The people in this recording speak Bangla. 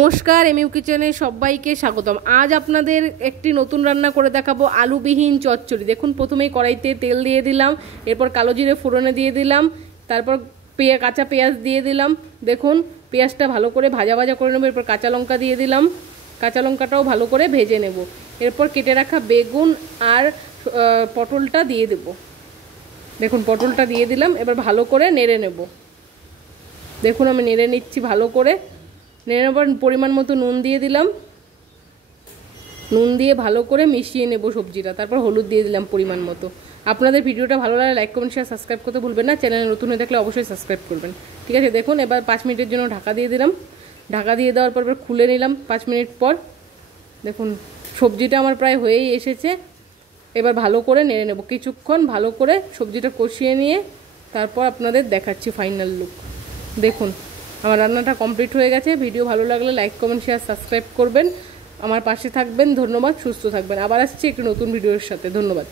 নমস্কার, এমইউ কিচেনে সবাইকে স্বাগতম। আজ আপনাদের একটি নতুন রান্না করে দেখাবো, আলুবিহীন চচ্চড়ি। দেখুন, প্রথমেই কড়াইতে তেল দিয়ে দিলাম, এরপর কালো জিরে ফোড়নে দিয়ে দিলাম, তারপর কাঁচা পেঁয়াজ দিয়ে দিলাম। দেখুন, পেঁয়াজটা ভালো করে ভাজা ভাজা করে নেবো। এরপর কাঁচা লঙ্কা দিয়ে দিলাম, কাঁচা লঙ্কাটাও ভালো করে ভেজে নেব। এরপর কেটে রাখা বেগুন আর পটলটা দিয়ে দেব। দেখুন, পটলটা দিয়ে দিলাম, এবার ভালো করে নেড়ে নেব। দেখুন, আমি নেড়ে নিচ্ছি ভালো করে। নেড়ে নেবার পরিমাণ মতো নুন দিয়ে দিলাম, নুন দিয়ে ভালো করে মিশিয়ে নেব সবজিটা। তারপর হলুদ দিয়ে দিলাম পরিমাণ মতো। আপনাদের ভিডিওটা ভালো লাগলে লাইক কমেন্ট শেয়ার সাবস্ক্রাইব করতে ভুলবেন না। চ্যানেলে নতুন হয়ে থাকলে অবশ্যই সাবস্ক্রাইব করবেন। ঠিক আছে, দেখুন এবার 5 মিনিটের জন্য ঢাকা দিয়ে দিলাম। ঢাকা দিয়ে দেওয়ার পর খুলে নিলাম 5 মিনিট পর। দেখুন, সবজিটা আমার প্রায় হয়েই এসেছে। এবার ভালো করে নেড়ে নেব কিছুক্ষণ, ভালো করে সবজিটা কষিয়ে নিয়ে তারপর আপনাদের দেখাচ্ছি ফাইনাল লুক। দেখুন, আমার রান্নাটা কমপ্লিট হয়ে গেছে। ভিডিও ভালো লাগলে লাইক কমেন্ট শেয়ার সাবস্ক্রাইব করবেন, আমার পাশে থাকবেন। ধন্যবাদ, সুস্থ থাকবেন। আবার আসছি একটি নতুন ভিডিওর সাথে। ধন্যবাদ।